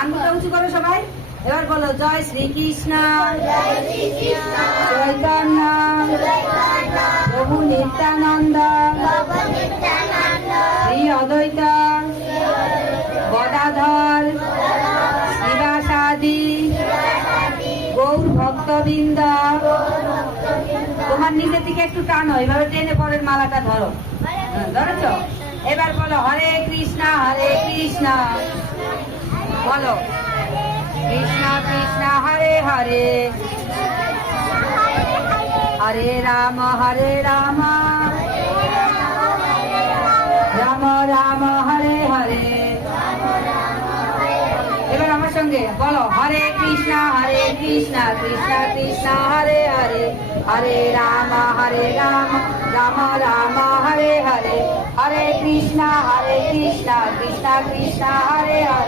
আঙ্গুলটা উঁচু করো সবাই। এবার বলো জয় শ্রীকৃষ্ণ। চৈতন্য। প্রভু নিত্যানন্দ। শ্রী অদ্বৈত। গদাধর। শিবাসাদি। গৌর ভক্তবৃন্দ। তোমার নিজের দিকে একটু টানো এভাবে টেনে পরের মালাটা ধরো। ধরেছ? এবার বলো হরে কৃষ্ণ হরে কৃষ্ণ। বলো কৃষ্ণ কৃষ্ণ, হরে হরে। হরে রাম হরে রাম। রাম রাম, হরে হরে। এবার আমার সঙ্গে বলো, হরে কৃষ্ণ হরে কৃষ্ণ কৃষ্ণ কৃষ্ণ, হরে হরে। হরে রাম হরে রাম। রাম রাম, হরে হরে। হরে কৃষ্ণ হরে কৃষ্ণ কৃষ্ণ কৃষ্ণ, হরে হরে।